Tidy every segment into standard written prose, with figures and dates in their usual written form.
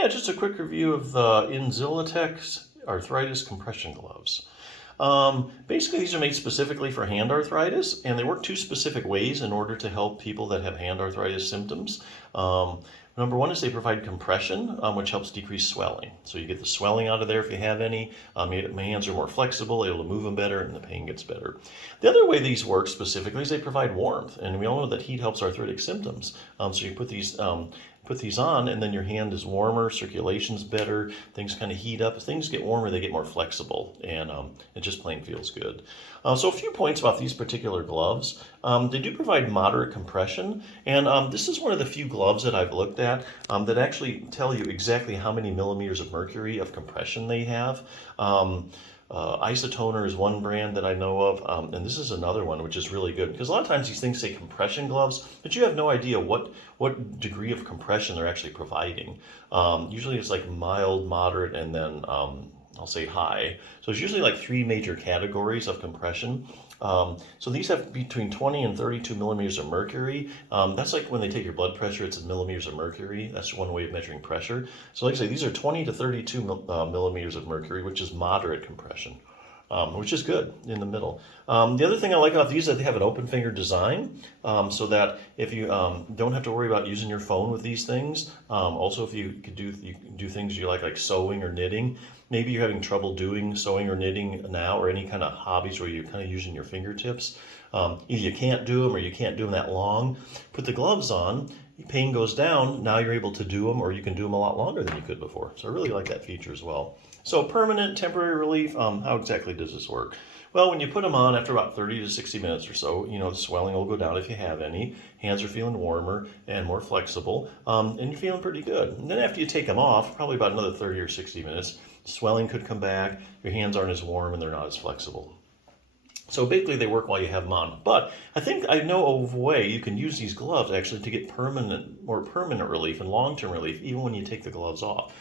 Yeah, just a quick review of the Inzilotex arthritis compression gloves. Basically, these are made specifically for hand arthritis, and they work two specific ways in order to help people that have hand arthritis symptoms. Number one is they provide compression, which helps decrease swelling. So you get the swelling out of there if you have any. My hands are more flexible, able to move them better, and the pain gets better. The other way these work specifically is they provide warmth, and we all know that heat helps arthritic symptoms. So you put these on, and then your hand is warmer, circulation's better, things kind of heat up. As things get warmer, they get more flexible, and it just plain feels good. So a few points about these particular gloves. They do provide moderate compression, and this is one of the few gloves that I've looked at that actually tell you exactly how many millimeters of mercury of compression they have. Isotoner is one brand that I know of, and this is another one which is really good, because a lot of times these things say compression gloves, but you have no idea what degree of compression they're actually providing. Usually it's like mild, moderate, and then I'll say high. So it's usually like three major categories of compression. So these have between 20 and 32 millimeters of mercury. That's like when they take your blood pressure, it's in millimeters of mercury. That's one way of measuring pressure. So like I say, these are 20 to 32 millimeters of mercury, which is moderate compression. Which is good in the middle. The other thing I like about these is that they have an open finger design, so that if you don't have to worry about using your phone with these things. Also, if you can do things you like sewing or knitting. Maybe you're having trouble doing sewing or knitting now, or any kind of hobbies where you're kind of using your fingertips. Either you can't do them or you can't do them that long. Put the gloves on, pain goes down, now you're able to do them, or you can do them a lot longer than you could before. So I really like that feature as well. So permanent, temporary relief, how exactly does this work? Well, when you put them on after about 30 to 60 minutes or so, the swelling will go down if you have any. Hands are feeling warmer and more flexible, and you're feeling pretty good. And then after you take them off, probably about another 30 or 60 minutes, swelling could come back, your hands aren't as warm, and they're not as flexible. So basically they work while you have them on. But I think I know of a way you can use these gloves actually to get more permanent relief and long-term relief, even when you take the gloves off.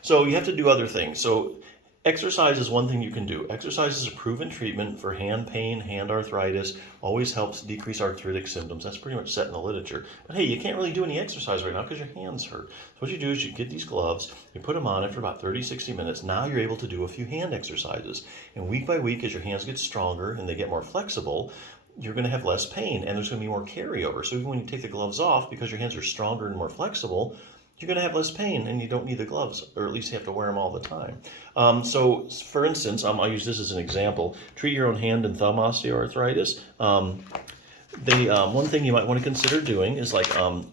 So you have to do other things. So exercise is one thing you can do. Exercise is a proven treatment for hand pain, hand arthritis, always helps decrease arthritic symptoms. That's pretty much set in the literature. But hey, you can't really do any exercise right now because your hands hurt. So what you do is you get these gloves, you put them on after about 30, 60 minutes. Now you're able to do a few hand exercises. And week by week, as your hands get stronger and they get more flexible, you're going to have less pain, and there's going to be more carryover. So even when you take the gloves off, because your hands are stronger and more flexible, you're going to have less pain, and you don't need the gloves, or at least you have to wear them all the time. So for instance, I'll use this as an example. Treat your own hand and thumb osteoarthritis. One thing you might want to consider doing is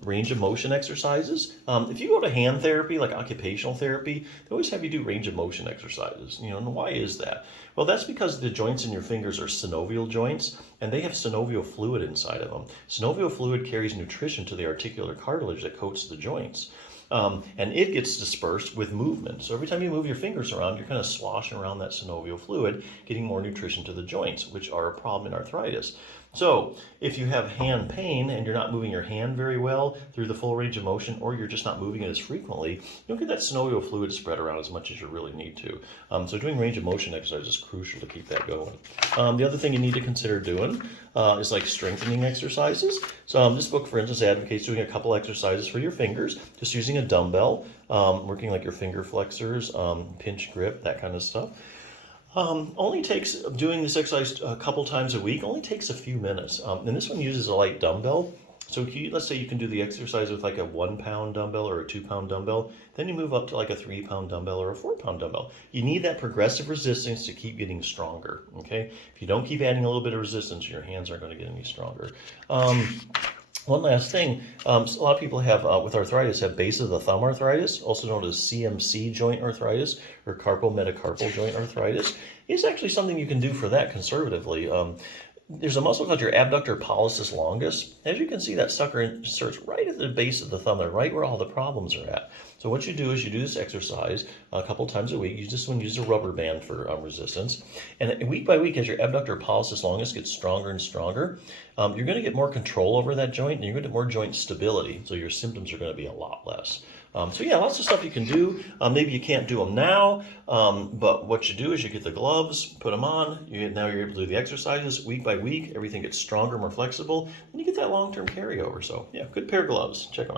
range of motion exercises. If you go to hand therapy, like occupational therapy, they always have you do range of motion exercises. And why is that? Well, that's because the joints in your fingers are synovial joints, and they have synovial fluid inside of them. Synovial fluid carries nutrition to the articular cartilage that coats the joints. And it gets dispersed with movement. So every time you move your fingers around, you're kind of sloshing around that synovial fluid, getting more nutrition to the joints, which are a problem in arthritis. So if you have hand pain and you're not moving your hand very well through the full range of motion, or you're just not moving it as frequently, you don't get that synovial fluid spread around as much as you really need to. So doing range of motion exercise is crucial to keep that going. The other thing you need to consider doing is strengthening exercises. So this book, for instance, advocates doing a couple exercises for your fingers, just using a dumbbell, working like your finger flexors, pinch grip, that kind of stuff. Only takes, doing this exercise a couple times a week, only takes a few minutes. And this one uses a light dumbbell. So let's say you can do the exercise with a 1 pound dumbbell or a 2 pound dumbbell. Then you move up to a 3 pound dumbbell or a 4 pound dumbbell. You need that progressive resistance to keep getting stronger. Okay. If you don't keep adding a little bit of resistance, your hands aren't going to get any stronger. One last thing, a lot of people have, with arthritis, have base of the thumb arthritis, also known as CMC joint arthritis, or carpal metacarpal joint arthritis. It's actually something you can do for that conservatively. There's a muscle called your abductor pollicis longus. As you can see, that sucker inserts right at the base of the thumb, there, right where all the problems are at. So what you do is you do this exercise a couple times a week. This one uses a rubber band for resistance. And week by week, as your abductor pollicis longus gets stronger and stronger, you're going to get more control over that joint, and you're going to get more joint stability. So your symptoms are going to be a lot less. So yeah, lots of stuff you can do. Maybe you can't do them now, but what you do is you get the gloves, put them on. Now you're able to do the exercises week by week. Everything gets stronger, more flexible, and you get that long-term carryover. So yeah, good pair of gloves. Check them out.